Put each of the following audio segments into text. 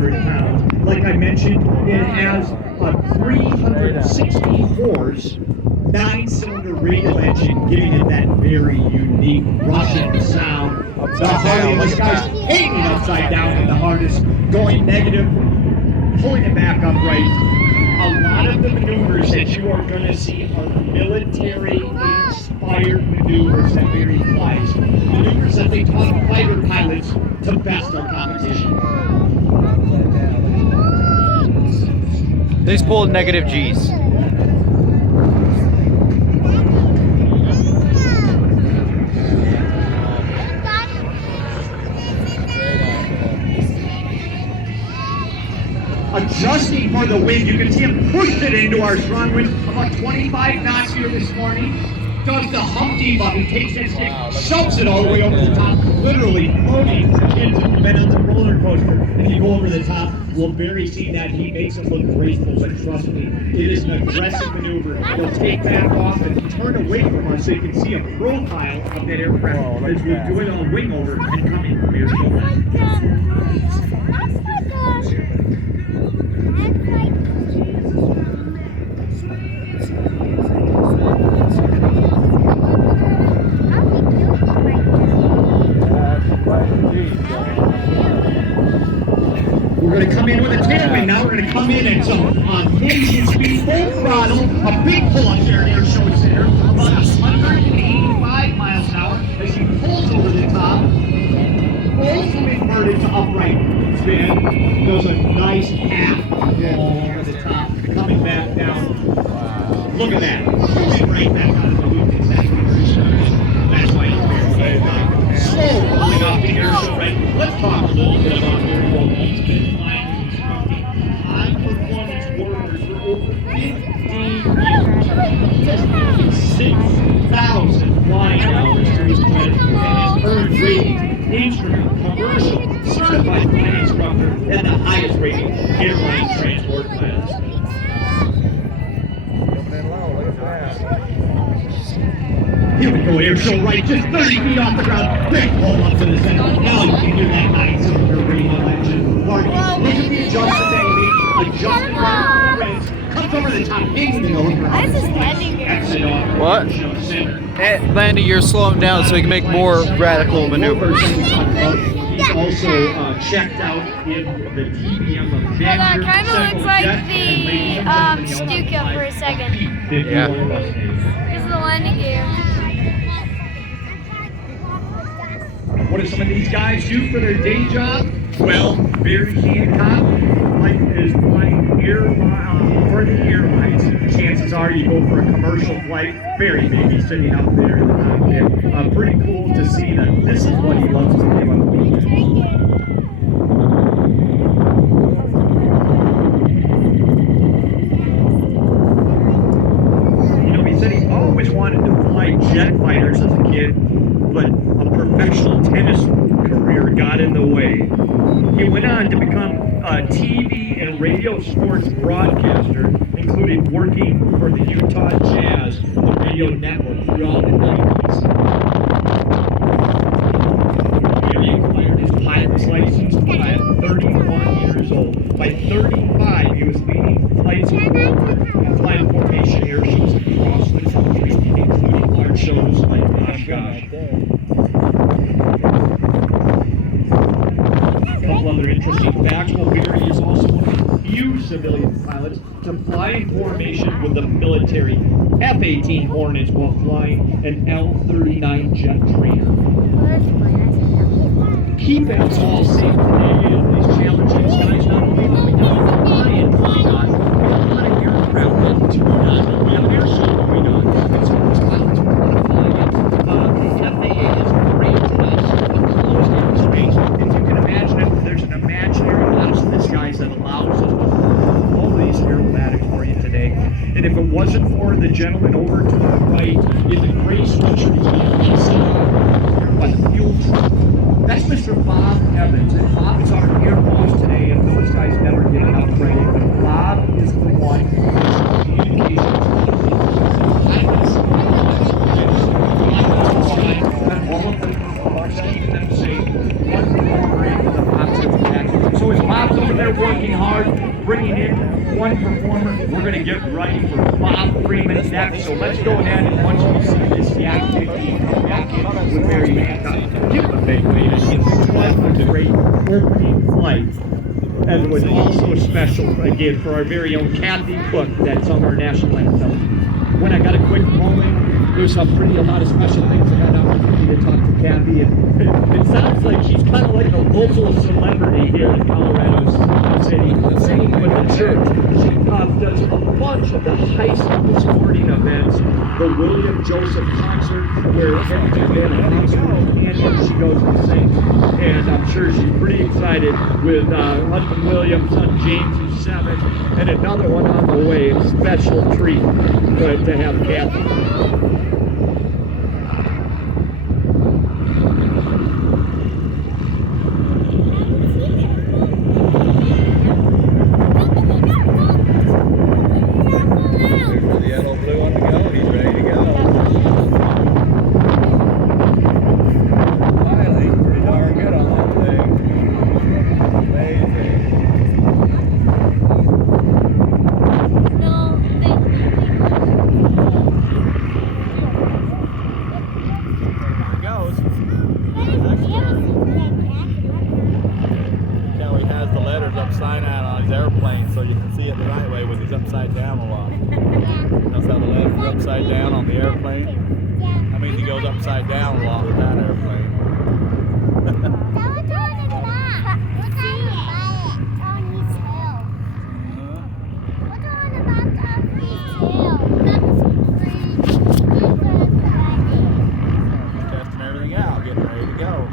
300 pounds. Like I mentioned, it has a 360 horse 9-cylinder radial engine, giving it that very unique Russian sound. The Harley, this guy's hanging upside down in the harness, going negative, pulling it back upright. A lot of the maneuvers that you are going to see are military-inspired maneuvers that Barry flies. Maneuvers that they taught fighter pilots to best our competition. He's pulling negative G's. Adjusting for the wind, you can see him push it into our strong wind, about 25 knots here this morning. Does the Humpty button, takes that stick, shoves it all the way over the top, literally floating. Kids have been on the roller coaster, and you go over the top. Well, Barry seen that, he makes it look graceful, but trust me, it is an aggressive maneuver. He'll take back off and turn away from us so you can see a profile of that aircraft as we do it on wing over and coming from airshow. We're going to come in with a tailwind. Now we're going to come in at some engine speed, full throttle, a big pull up there in airshow center, about 185 miles an hour as he pulls over the top, also inverted to upright spin, does a nice half over the top, coming back down. Look at that, shooting right back out of the loop. Exactly where he started. That's why he's very slow rolling off the airshow right. Let's talk a little bit about Barry. He's been flying and instructing high-performance workers for over 15 years. 6,000 flying hours to his credit, and has earned ratings, instrument, commercial, certified flight instructor, and the highest rating airline transport pilots. Here we go, airshow right, just 30 feet off the ground. Big pull up to the center. Now you can hear that 9-cylinder radial engine. Look at the adjustment that he made. Adjusting right the wings. Comes over the top, hanging the over. Why is this landing here? Exit off. What? Landing, you're slowing down so he can make more radical maneuvers. He's also checked out in the TBM of Hold on, kind of looks like the Stuka for a second. Yeah. Because of the landing gear. What do some of these guys do for their day job? Well, Barry Hancock is flying for the airlines. Chances are you go for a commercial flight, Barry may be sitting up there in the cockpit. Pretty cool to see that this is what he loves to do on the weekends. You know, he said he always wanted to fly jet fighters as a kid, but a professional tennis career got in the way. He went on to become a TV and radio sports broadcaster, including working for the Utah Jazz and the radio network throughout the 90s. He acquired his pilot's license at 31 years old. By 35, he was leading flights over and flying formation air shows across the country, including large shows like Oshkosh. Other interesting facts. Well, Barry is also one of the few civilian pilots to fly in formation with the military F-18 Hornets while flying an L-39 jet trainer. Keeping us all safe today in these challenging skies, not only do we have flying going on, we have a lot of aircraft maintenance going on, we have air show going on, and so these pilots are going to fly in. The FAA has granted us a closed airspace. If you can imagine it, there's an imaginary house in the skies that allows us to do all of these aerobatics for you today. And if it wasn't for the gentleman over to the right in the gray sweatshirt, he's being seen by the fuel truck. That's Mr. Bob Evans, and Bob is our air boss today, and those guys never get enough credit, but Bob is the one who is communications. And all of them are keeping them safe. One more break for the Bob's in the back. So as Bob's over there working hard, bringing in one performer. We're going to get ready for Bob Freeman next. So let's go ahead and once we see this Yak-50 back in with Mary Hancock, give him a big wave. It was a great opening flight. And was also special, again, for our very own Kathy Cook that sung our national anthem. When I got a quick moment, there's a lot of special things. I had an opportunity to talk to Kathy, and it sounds like she's kind of like a local celebrity here in Colorado City, singing with the church. She does a bunch of the high school sporting events, the William Joseph concert, where every time they have a high school companion, she goes and sings. And I'm sure she's pretty excited with husband William, son James, who's 7, and another one on the way. A special treat to have Kathy. Upside down on his airplane, so you can see it the right way when he's upside down a lot. That's how the letters are upside down on the airplane. That means he goes upside down a lot with that airplane. Testing everything out, getting ready to go.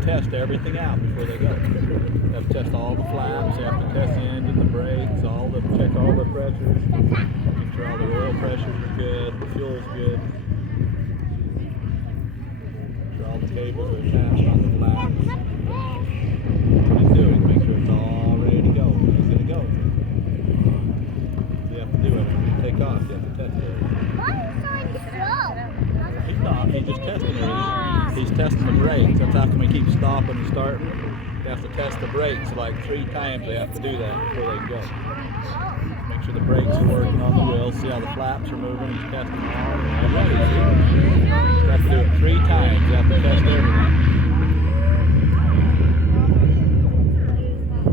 Test everything out before they go. They have to test all the flaps, they have to test the engine, the brakes, check all the pressures, make sure all the oil pressures are good, the fuel's good, make sure all the cables are attached on the flaps. What he's doing, make sure it's all ready to go when he's going to go. So you have to do it when you take off, you have to test it. Why are you so slow? He's not, he's just testing everything. He's testing the brakes. That's how come he keeps stopping and starting. They have to test the brakes like 3 times. They have to do that before they can go. Make sure the brakes are working on the wheels. See how the flaps are moving. He's testing all. They're ready. You have to do it 3 times. You have to test everything.